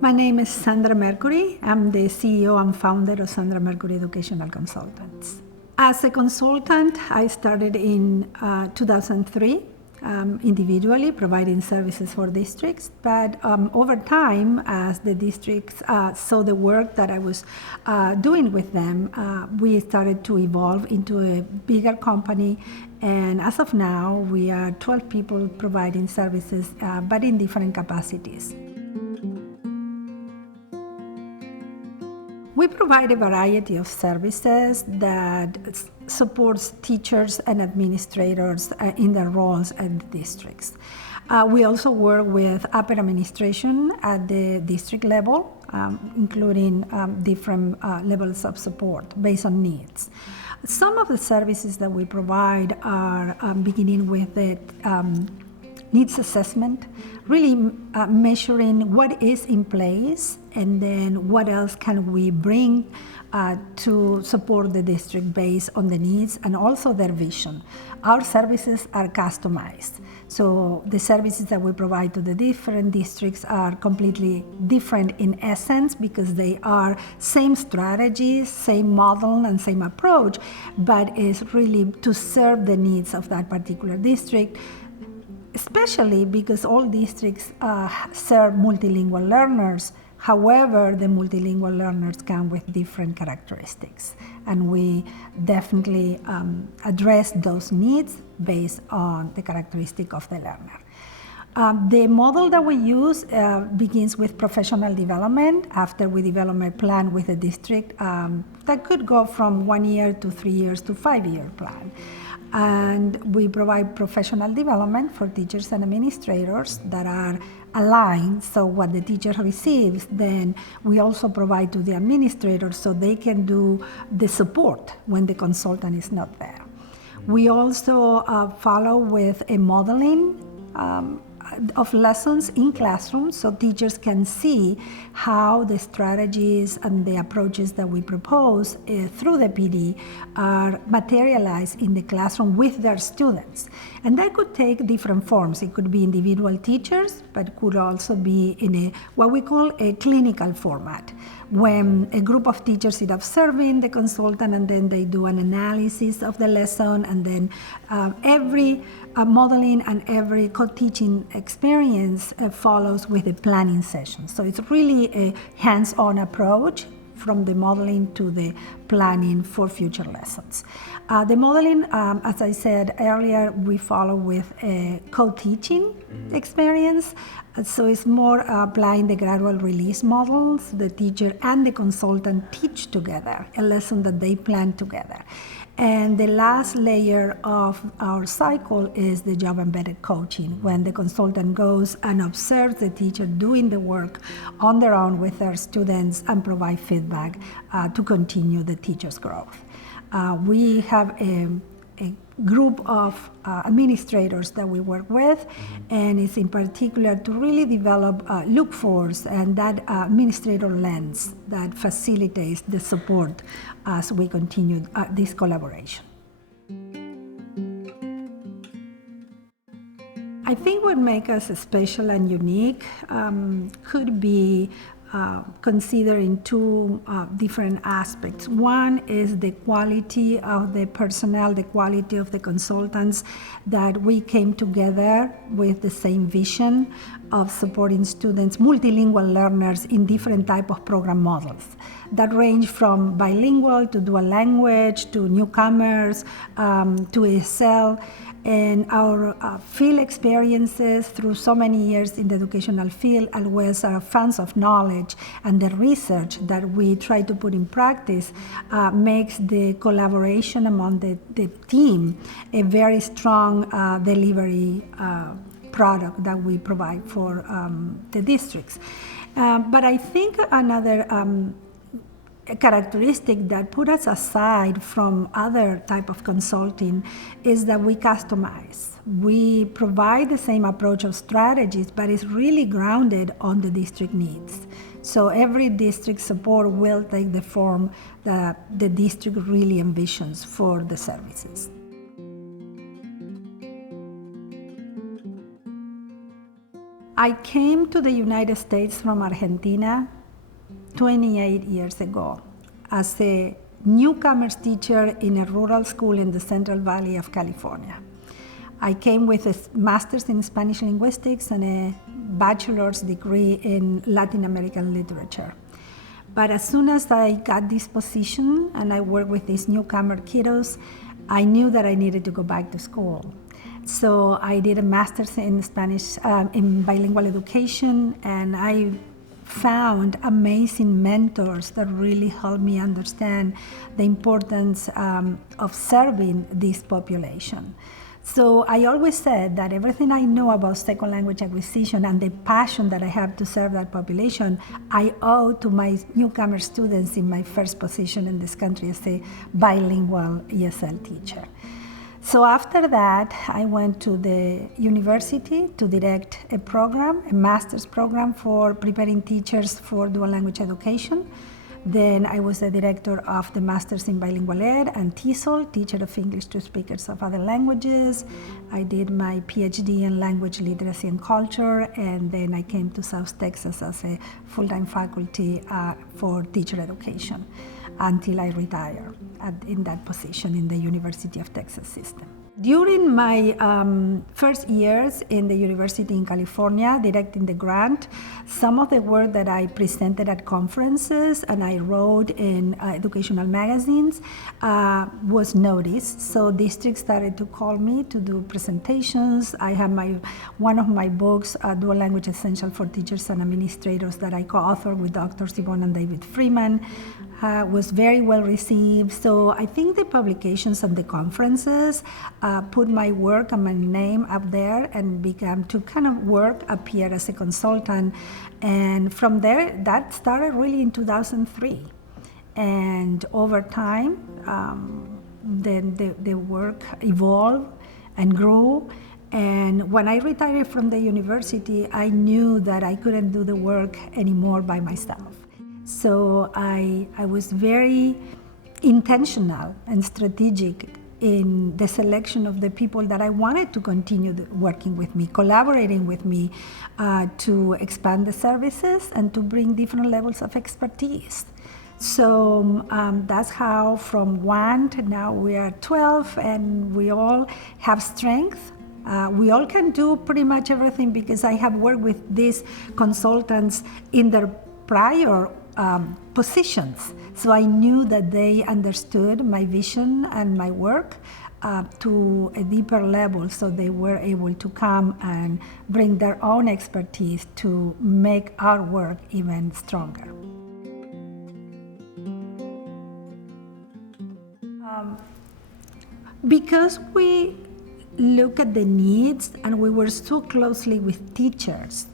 My name is Sandra Mercuri. I'm the CEO and founder of Sandra Mercuri Educational Consultants. As a consultant, I started in 2003, individually providing services for districts. But over time, as the districts saw the work that I was doing with them, we started to evolve into a bigger company. And as of now, we are 12 people providing services, but in different capacities. We provide a variety of services that supports teachers and administrators in their roles at the districts. We also work with upper administration at the district level, including different levels of support based on needs. Some of the services that we provide are beginning with the needs assessment, really measuring what is in place and then what else can we bring to support the district based on the needs and also their vision. Our services are customized. So the services that we provide to the different districts are completely different in essence because they are same strategies, same model and same approach, but it's really to serve the needs of that particular district, especially because all districts serve multilingual learners. However, the multilingual learners come with different characteristics, and we definitely address those needs based on the characteristic of the learner. The model that we use begins with professional development. After we develop a plan with a district, that could go from 1 year to 3 years to 5-year plan. And we provide professional development for teachers and administrators that are aligned. So what the teacher receives, then we also provide to the administrators so they can do the support when the consultant is not there. We also follow with a modeling of lessons in classrooms so teachers can see how the strategies and the approaches that we propose through the PD are materialized in the classroom with their students. And that could take different forms. It could be individual teachers, but could also be in what we call a clinical format, when a group of teachers is observing the consultant and then they do an analysis of the lesson, and then every modeling and every co-teaching experience follows with a planning session. So it's really a hands-on approach from the modeling to the planning for future lessons. The modeling, as I said earlier, we follow with a co-teaching experience. So it's more applying the gradual release models. The teacher and the consultant teach together a lesson that they plan together. And the last layer of our cycle is the job-embedded coaching, when the consultant goes and observes the teacher doing the work on their own with their students and provide feedback to continue the teacher's growth. We have a group of administrators that we work with, and it's in particular to really develop look-fors and that administrator lens that facilitates the support as we continue this collaboration. I think what makes us special and unique could be considering two different aspects. One is the quality of the personnel, the quality of the consultants, that we came together with the same vision of supporting students, multilingual learners in different type of program models that range from bilingual to dual language to newcomers to ESL. And our field experiences through so many years in the educational field, as well as our funds of knowledge and the research that we try to put in practice, makes the collaboration among the team a very strong delivery product that we provide for the districts. But I think another characteristic that put us aside from other type of consulting is that we customize. We provide the same approach of strategies, but it's really grounded on the district needs. So every district support will take the form that the district really envisions for the services. I came to the United States from Argentina 28 years ago as a newcomer's teacher in a rural school in the Central Valley of California. I came with a master's in Spanish linguistics and a bachelor's degree in Latin American literature. But as soon as I got this position and I worked with these newcomer kiddos, I knew that I needed to go back to school. So I did a master's in Spanish, in bilingual education, and I found amazing mentors that really helped me understand the importance of serving this population. So I always said that everything I know about second language acquisition and the passion that I have to serve that population, I owe to my newcomer students in my first position in this country as a bilingual ESL teacher. So after that, I went to the university to direct a program, a master's program for preparing teachers for dual language education. Then I was the director of the Masters in Bilingual Ed and TESOL, Teacher of English to Speakers of Other Languages. I did my PhD in Language Literacy and Culture, and then I came to South Texas as a full-time faculty for teacher education until I retired in that position in the University of Texas system. During my first years in the university in California, directing the grant, some of the work that I presented at conferences and I wrote in educational magazines was noticed. So districts started to call me to do presentations. I have one of my books, Dual Language Essential for Teachers and Administrators, that I co-authored with Drs. Yvonne and David Freeman, was very well received. So I think the publications and the conferences put my work and my name up there and began to kind of appear as a consultant. And from there, that started really in 2003. And over time, then the work evolved and grew. And when I retired from the university, I knew that I couldn't do the work anymore by myself. So I was very intentional and strategic in the selection of the people that I wanted to continue working with me, collaborating with me to expand the services and to bring different levels of expertise. So that's how from 1 to now we are 12, and we all have strength. We all can do pretty much everything because I have worked with these consultants in their prior positions. So I knew that they understood my vision and my work to a deeper level, so they were able to come and bring their own expertise to make our work even stronger. Because we look at the needs and we were so closely with teachers,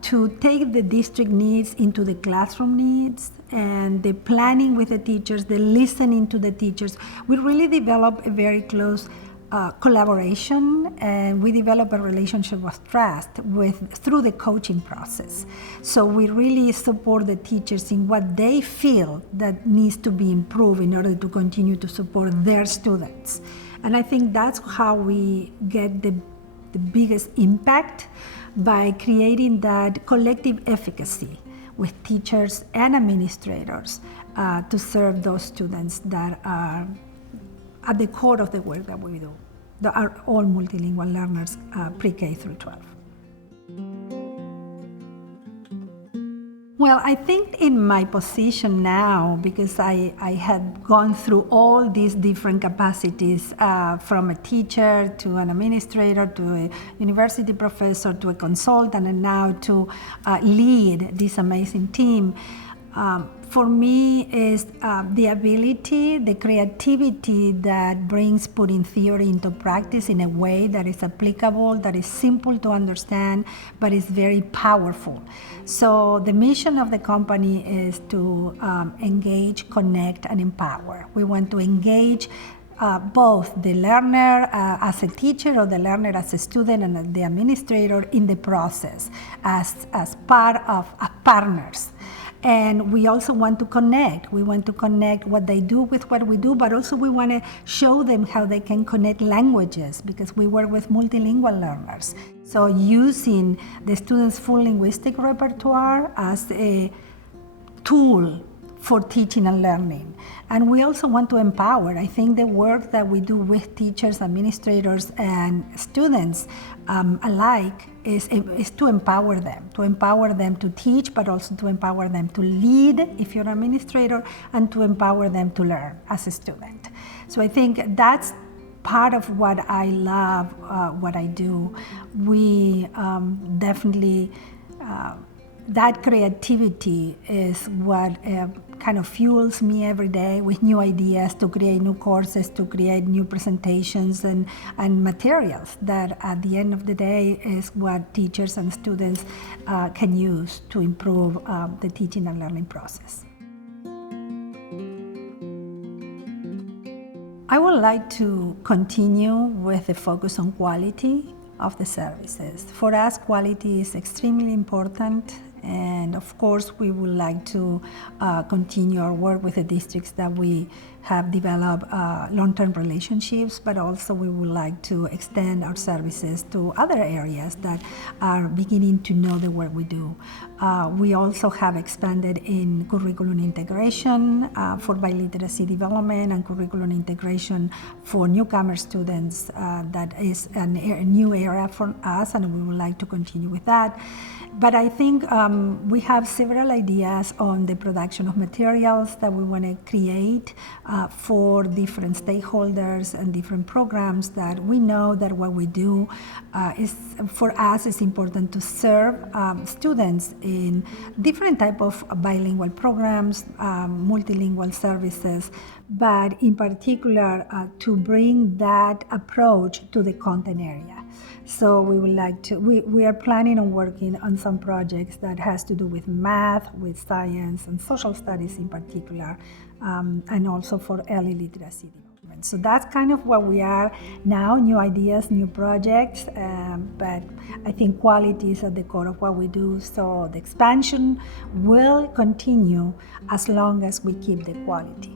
to take the district needs into the classroom needs and the planning with the teachers, the listening to the teachers, we really developed a very close collaboration, and we developed a relationship of trust through the coaching process. So we really support the teachers in what they feel that needs to be improved in order to continue to support their students. And I think that's how we get the biggest impact, by creating that collective efficacy with teachers and administrators to serve those students that are at the core of the work that we do. They are all multilingual learners, pre-K through 12. Well, I think in my position now, because I had gone through all these different capacities, from a teacher to an administrator to a university professor to a consultant, and now to lead this amazing team, for me is the ability, the creativity that brings putting theory into practice in a way that is applicable, that is simple to understand, but is very powerful. So the mission of the company is to engage, connect, and empower. We want to engage both the learner as a teacher or the learner as a student and the administrator in the process as part of partners. And we also want to connect. We want to connect what they do with what we do, but also we want to show them how they can connect languages, because we work with multilingual learners. So using the students' full linguistic repertoire as a tool for teaching and learning. And we also want to empower. I think the work that we do with teachers, administrators, and students alike is to empower them to teach, but also to empower them to lead if you're an administrator, and to empower them to learn as a student. So I think that's part of what I love, what I do. We definitely, that creativity is what kind of fuels me every day with new ideas to create new courses, to create new presentations and materials that at the end of the day is what teachers and students can use to improve the teaching and learning process. I would like to continue with the focus on quality of the services. For us, quality is extremely important. And of course, we would like to continue our work with the districts that we have developed long-term relationships, but also we would like to extend our services to other areas that are beginning to know the work we do. We also have expanded in curriculum integration for biliteracy development and curriculum integration for newcomer students. That is a new area for us, and we would like to continue with that. But I think we have several ideas on the production of materials that we want to create for different stakeholders and different programs, that we know that what we do is, for us, is important to serve students in different type of bilingual programs, multilingual services, but in particular to bring that approach to the content area. So we would like to, we are planning on working on some projects that has to do with math, with science, and social studies in particular, and also for early literacy development. So that's kind of where we are now, new ideas, new projects, but I think quality is at the core of what we do. So the expansion will continue as long as we keep the quality.